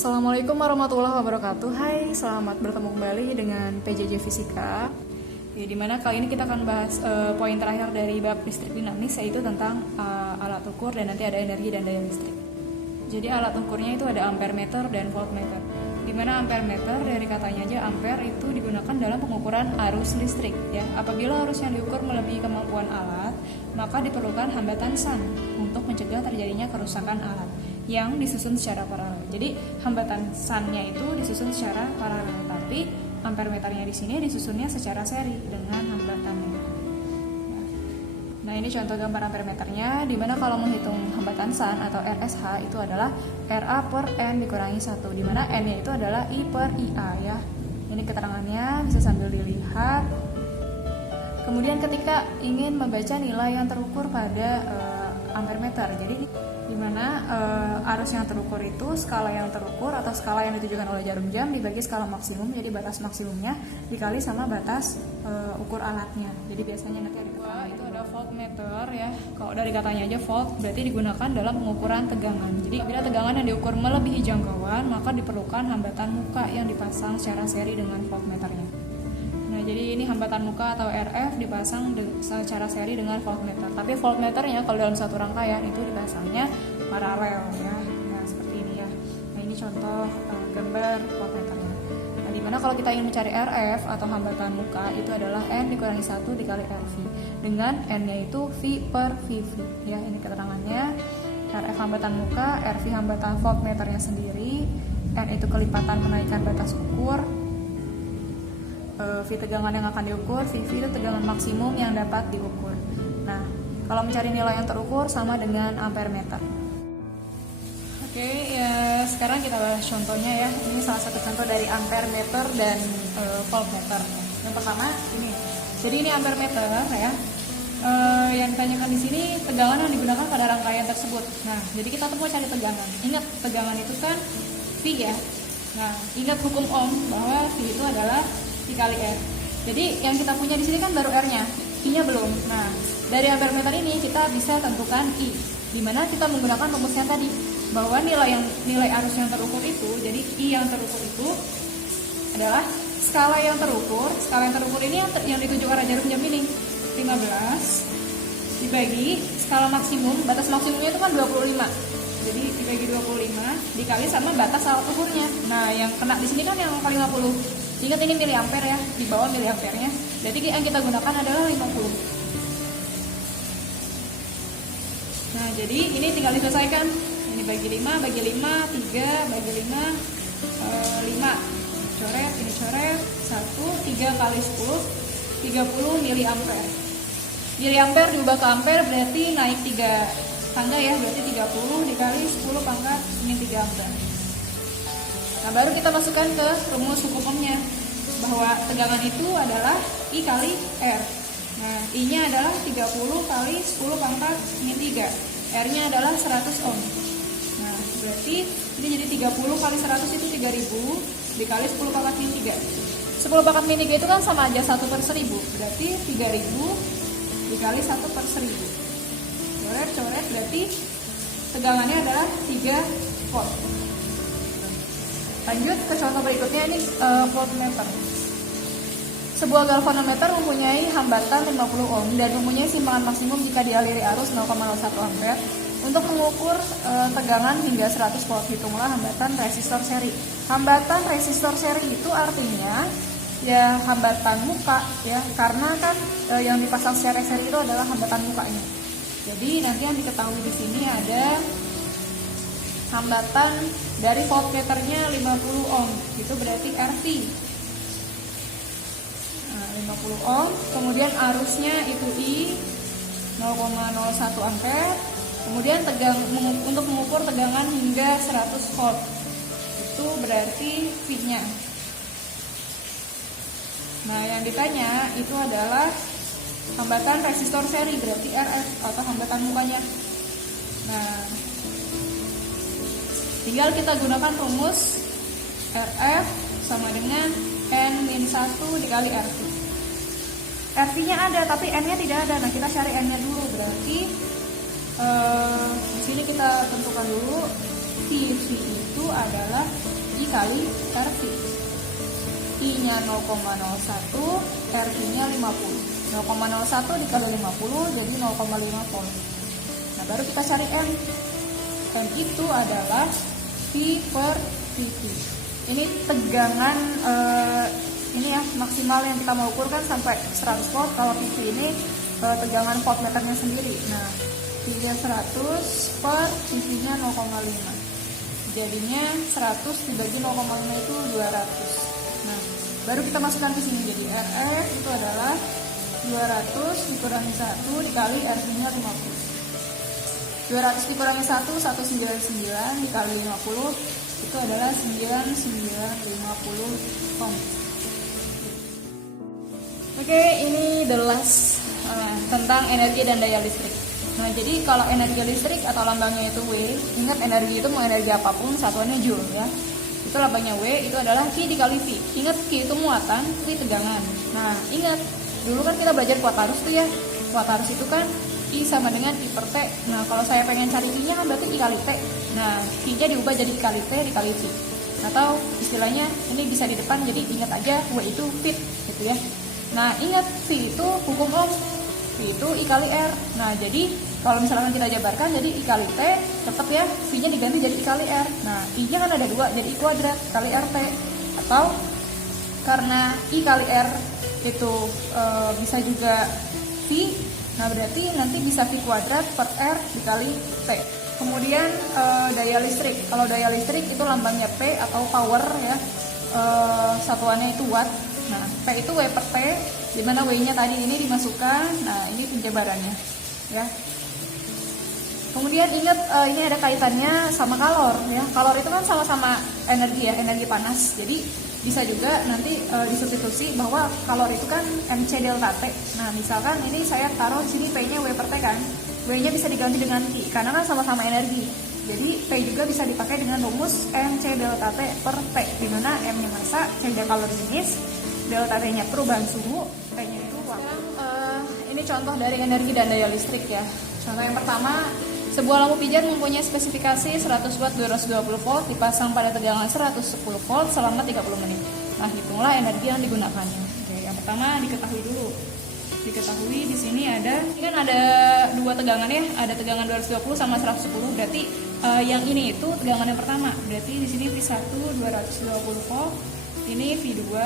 Assalamualaikum warahmatullahi wabarakatuh. Hai, selamat bertemu kembali dengan PJJ Fisika. Ya, dimana kali ini kita akan bahas poin terakhir dari bab listrik dinamis, yaitu tentang alat ukur dan nanti ada energi dan daya listrik. Jadi alat ukurnya itu ada ampermeter dan voltmeter. Dimana ampermeter dari katanya aja ampere itu digunakan dalam pengukuran arus listrik. Ya, apabila arus yang diukur melebihi kemampuan alat, maka diperlukan hambatan sun untuk mencegah terjadinya kerusakan alat yang disusun secara paralel. Jadi hambatan sun-nya itu disusun secara paralel, tapi ampermeternya di sini disusunnya secara seri dengan hambatannya. Nah, ini contoh gambar ampermeternya, di mana kalau menghitung hambatan sun atau RSH itu adalah RA per N dikurangi 1, di mana N-nya itu adalah I per IA ya. Ini keterangannya bisa sambil dilihat. Kemudian ketika ingin membaca nilai yang terukur pada ampermeter, jadi di mana arus yang terukur itu skala yang terukur atau skala yang ditujukan oleh jarum jam dibagi skala maksimum, jadi batas maksimumnya dikali sama batas ukur alatnya. Jadi biasanya nanti ada itu ada voltmeter ya. Kalau dari katanya aja volt berarti digunakan dalam pengukuran tegangan. Jadi bila tegangan yang diukur melebihi jangkauan, maka diperlukan hambatan muka yang dipasang secara seri dengan voltmeternya. Nah, jadi ini hambatan muka atau RF dipasang secara seri dengan voltmeter. Tapi voltmeternya kalau dalam satu rangkaian itu dipasangnya paralel ya. Nah, seperti ini ya. Nah, ini contoh gambar voltmeternya. Nah, dimana kalau kita ingin mencari RF atau hambatan muka itu adalah N dikurangi 1 dikali RV. Dengan N-nya itu V per VV. Ya, ini keterangannya. RF hambatan muka, RV hambatan voltmeternya sendiri, N itu kelipatan menaikkan batas ukur, V tegangan yang akan diukur, VV itu tegangan maksimum yang dapat diukur. Nah, kalau mencari nilai yang terukur sama dengan ampermeter. Oke, ya sekarang kita bahas contohnya ya. Ini salah satu contoh dari ampermeter dan voltmeter. Yang pertama ini. Jadi ini ampermeter ya. Yang ditanyakan di sini tegangan yang digunakan pada rangkaian tersebut. Nah, jadi kita tuh mau cari tegangan. Ingat tegangan itu kan V ya. Nah, ingat hukum Ohm bahwa V itu adalah dikali R. Jadi yang kita punya di sini kan baru R-nya, I-nya belum. Nah, dari ampermeter ini kita bisa tentukan I, di mana kita menggunakan rumus yang tadi bahwa nilai arus yang terukur itu, jadi I yang terukur itu adalah skala yang terukur. Skala yang terukur ini yang dituju arah jarum jam ini 15 dibagi skala maksimum, batas maksimumnya itu kan 25. Jadi dibagi 25 dikali sama batas alat ukurnya. Nah, yang kena di sini kan yang angka 50. Ingat ini miliampere ya, di bawah miliampernya. Jadi yang kita gunakan adalah 50. Nah, jadi ini tinggal diselesaikan. Ini bagi 5, bagi 5, 3, bagi 5, 5. Coret, ini coret, 1, 3 kali 10, 30 miliampere. Miliampere diubah ke ampere berarti naik 3 tangga ya, berarti 30 dikali 10 pangkat min 3 ampere. Nah, baru kita masukkan ke rumus hukum Ohmnya bahwa tegangan itu adalah I kali R. Nah, I-nya adalah 30 kali 10 pangkat min 3. R-nya adalah 100 ohm. Nah, berarti ini jadi 30 kali 100 itu 3000 dikali 10 pangkat min 3. 10 pangkat min 3 itu kan sama aja 1 per 1000. Berarti 3000 dikali 1 per 1000. Coret, berarti tegangannya adalah 3 volt. Lanjut ke contoh berikutnya, ini voltmeter. Sebuah galvanometer mempunyai hambatan 50 ohm dan mempunyai simpangan maksimum jika dialiri arus 0,01 ampere. Untuk mengukur tegangan hingga 100 volt, hitunglah hambatan resistor seri. Hambatan resistor seri itu artinya ya hambatan muka ya, karena kan yang dipasang secara seri itu adalah hambatan mukanya. Jadi nanti yang diketahui di sini ada hambatan dari voltmeternya 50 ohm, itu berarti RV. Nah, 50 ohm, kemudian arusnya itu I 0,01 ampere, kemudian untuk mengukur tegangan hingga 100 volt, itu berarti V-nya. Nah, yang ditanya itu adalah hambatan resistor seri, berarti RF atau hambatan mukanya. Nah, tinggal kita gunakan rumus RF sama dengan N-1 dikali RV. RV-nya ada, tapi N-nya tidak ada. Nah, kita cari N-nya dulu. Berarti di sini kita tentukan dulu PV itu adalah I kali RV. I-nya 0,01, RV-nya 50. 0,01 dikali 50 jadi 0,5 volt. Nah, baru kita cari M. M itu adalah V per PV. Ini tegangan ini ya maksimal yang kita mau ukur kan sampai 100 volt. Kalau PV ini tegangan voltmeternya sendiri. Nah, V-nya 100 per PV-nya 0,5. Jadinya 100 dibagi 0,5 itu 200. Nah, baru kita masukkan ke sini. Jadi RF itu adalah 200 dikurangi 1 dikali RV-nya 50. 200 dikurangi 1, 199 dikali 50 itu adalah 9950 ohm. Oke, ini the last tentang energi dan daya listrik. Nah, jadi kalau energi listrik atau lambangnya itu W, ingat energi itu mau energi apapun, satuannya joule ya. Itu lambangnya W, itu adalah Q dikali V. Ingat Q itu muatan, V tegangan. Nah, ingat dulu kan kita belajar kuat arus tuh ya. Kuat arus itu kan I sama dengan I per T. Nah, kalau saya pengen cari I-nya kan berarti I kali T. Nah, I-nya diubah jadi I kali T dikali V. Atau istilahnya ini bisa di depan, jadi ingat aja W itu fit gitu ya. Nah, ingat V itu hukum Ohm. V itu I kali R. Nah, jadi kalau misalkan kita jabarkan jadi I kali T, tetap ya V-nya diganti jadi I kali R. Nah, I-nya kan ada 2, jadi I kuadrat kali RT. Atau karena I kali R itu bisa juga V, nah berarti nanti bisa V kuadrat per R dikali T. Kemudian daya listrik. Kalau daya listrik itu lambangnya P atau power ya, satuannya itu watt. Nah, P itu W per T, di mana W-nya tadi ini dimasukkan. Nah, ini penjabarannya ya. Kemudian ingat ini ada kaitannya sama kalor ya. Kalor itu kan sama-sama energi ya, energi panas. Jadi bisa juga nanti disubstitusi bahwa kalor itu kan MC delta T. Nah, misalkan ini saya taruh di sini P-nya W per T kan. W-nya bisa diganti dengan Q karena kan sama-sama energi. Jadi P juga bisa dipakai dengan rumus MC delta T per T, di mana M-nya massa, C-nya kalori jenis, delta T-nya perubahan suhu, T-nya itu waktu. Ini contoh dari energi dan daya listrik ya. Contoh yang pertama, sebuah lampu pijar mempunyai spesifikasi 100 watt 220 volt dipasang pada tegangan 110 volt selama 30 menit. Nah, hitunglah energi yang digunakannya. Oke, yang pertama diketahui dulu. Diketahui di sini ini kan ada dua tegangan ya, ada tegangan 220 sama 110. Berarti yang ini itu tegangan yang pertama. Berarti di sini V1 220 volt, ini V2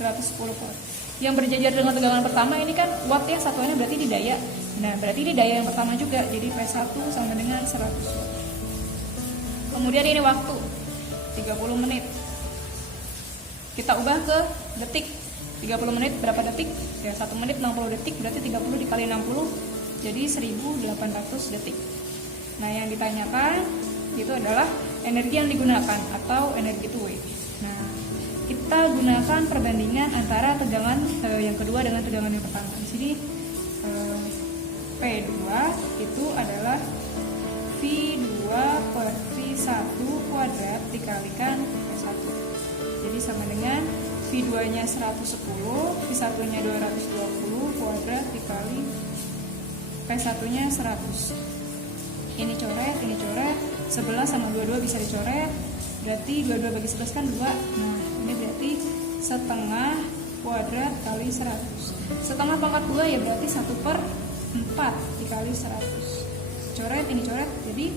110 volt. Yang berjajar dengan tegangan pertama ini kan watt ya, satuannya berarti di daya. Nah, berarti ini daya yang pertama juga, jadi P1 sama dengan 100 watt. Kemudian ini waktu 30 menit. Kita ubah ke detik. 30 menit berapa detik? Ya, 1 menit 60 detik, berarti 30 dikali 60 jadi 1800 detik. Nah, yang ditanyakan itu adalah energi yang digunakan atau energi itu W. Nah, kita gunakan perbandingan antara tegangan yang kedua dengan tegangan yang pertama. Di sini P2 itu adalah V2 per V1 kuadrat dikalikan P1. Jadi sama dengan V2-nya 110, V1-nya 220 kuadrat dikali P1-nya 100. Ini coret, 11 sama 22 bisa dicoret. Berarti 22 bagi 11 kan 2. Nah, ini berarti setengah kuadrat kali 100. Setengah pangkat 2 ya berarti 1/4 dikali 100. Coret, ini coret, jadi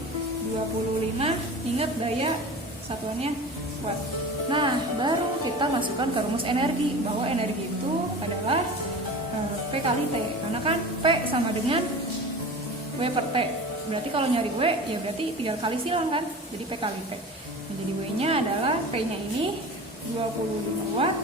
25. Ingat daya satuannya watt. Nah, baru kita masukkan ke rumus energi, bahwa energi itu adalah P kali T. Karena kan P sama dengan W per T. Berarti kalau nyari W, ya berarti 3 kali silang kan. Jadi P kali T. Nah, jadi W-nya adalah P-nya ini 25 watt.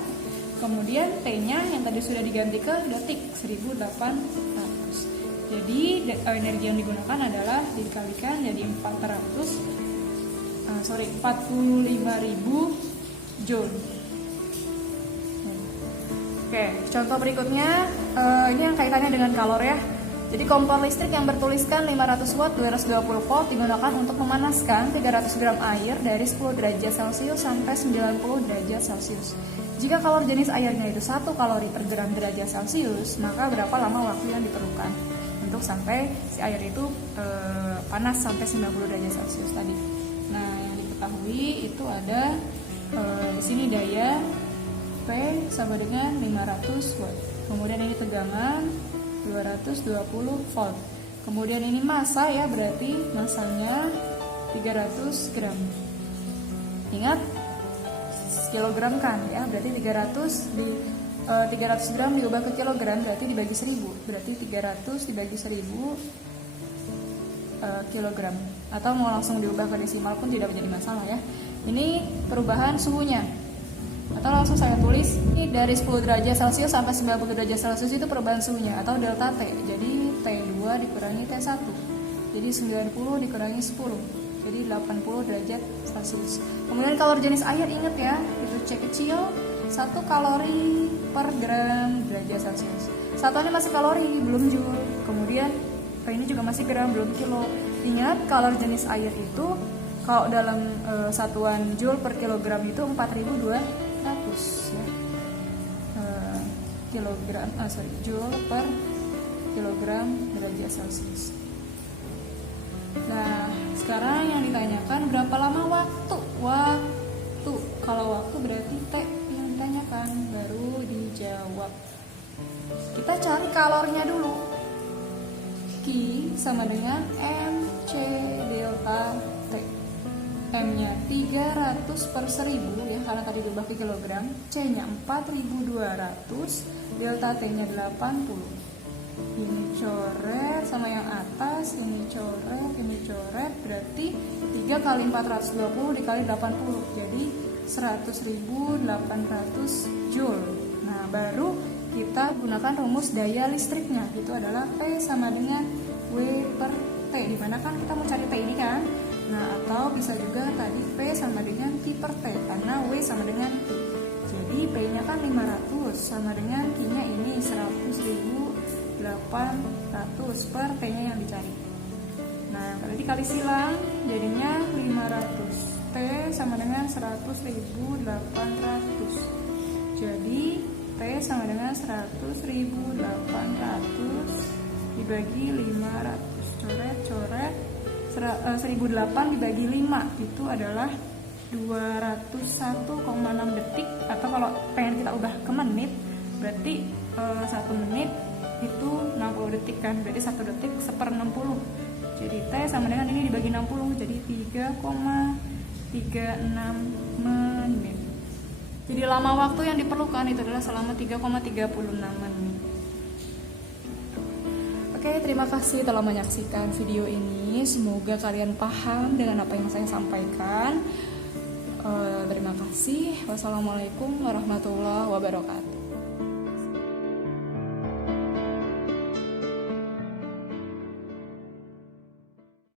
Kemudian T-nya yang tadi sudah diganti ke detik 1800. Jadi energi yang digunakan adalah dikalikan jadi 45.000 joule. Oke, contoh berikutnya ini yang kaitannya dengan kalor ya. Jadi kompor listrik yang bertuliskan 500 watt 220 volt digunakan untuk memanaskan 300 gram air dari 10 derajat Celcius sampai 90 derajat Celcius. Jika kalor jenis airnya itu 1 kalori per gram derajat Celcius, maka berapa lama waktu yang diperlukan untuk sampai si air itu panas sampai 90 derajat Celcius tadi. Nah, yang diketahui itu ada di sini daya P sama dengan 500 watt. Kemudian ini tegangan 220 volt. Kemudian ini massa ya, berarti massanya 300 gram. Ingat kilogram kan ya, berarti 300 gram diubah ke kilogram berarti dibagi 1000. Berarti 300 dibagi 1000 kilogram. Atau mau langsung diubah ke desimal pun tidak menjadi masalah ya. Ini perubahan suhunya. Atau langsung saya tulis ini dari 10 derajat Celcius sampai 90 derajat Celcius itu perubahan suhunya atau delta T. Jadi T2 dikurangi T1. Jadi 90 dikurangi 10. Jadi 80 derajat Celcius. Kemudian kalori jenis air ingat ya, itu C kecil 1 kalori per gram derajat Celcius. Satuannya masih kalori, belum joule. Kemudian ini juga masih gram, belum kilo. Ingat kalori jenis air itu kalau dalam satuan joule per kilogram itu 4200 ya. Joule per kilogram derajat Celcius. Nah, sekarang yang ditanyakan berapa lama waktu? Kalau waktu berarti T yang ditanyakan, baru dijawab. Kita cari kalornya dulu. Q sama dengan MC delta T. M-nya 300 per 1000 ya, karena tadi diubah ke kilogram. C-nya 4200, delta T-nya 80. Ini coret sama yang atas, ini coret, berarti 3 kali 420 dikali 80, jadi 100.800 joule. Nah, baru kita gunakan rumus daya listriknya, itu adalah P sama dengan W per T, dimana kan kita mau cari T ini kan. Nah, atau bisa juga tadi P sama dengan Q per T, karena W sama dengan Q. Jadi P-nya kan 500 sama dengan Q-nya ini 100.800 per T-nya yang dicari. Nah, kalau dikali silang jadinya 500. T sama dengan 100.800. Jadi T sama dengan 100.800 dibagi 500. Coret 1008 dibagi 5 itu adalah 201,6 detik, atau kalau pengen kita ubah ke menit berarti 1 menit itu 60 detik kan, berarti 1 detik 1/60. Jadi T sama dengan ini dibagi 60, jadi 3,36 menit. Jadi lama waktu yang diperlukan itu adalah selama 3,36 menit. Oke, terima kasih telah menyaksikan video ini. Semoga kalian paham dengan apa yang saya sampaikan. Terima kasih. Wassalamualaikum warahmatullahi wabarakatuh.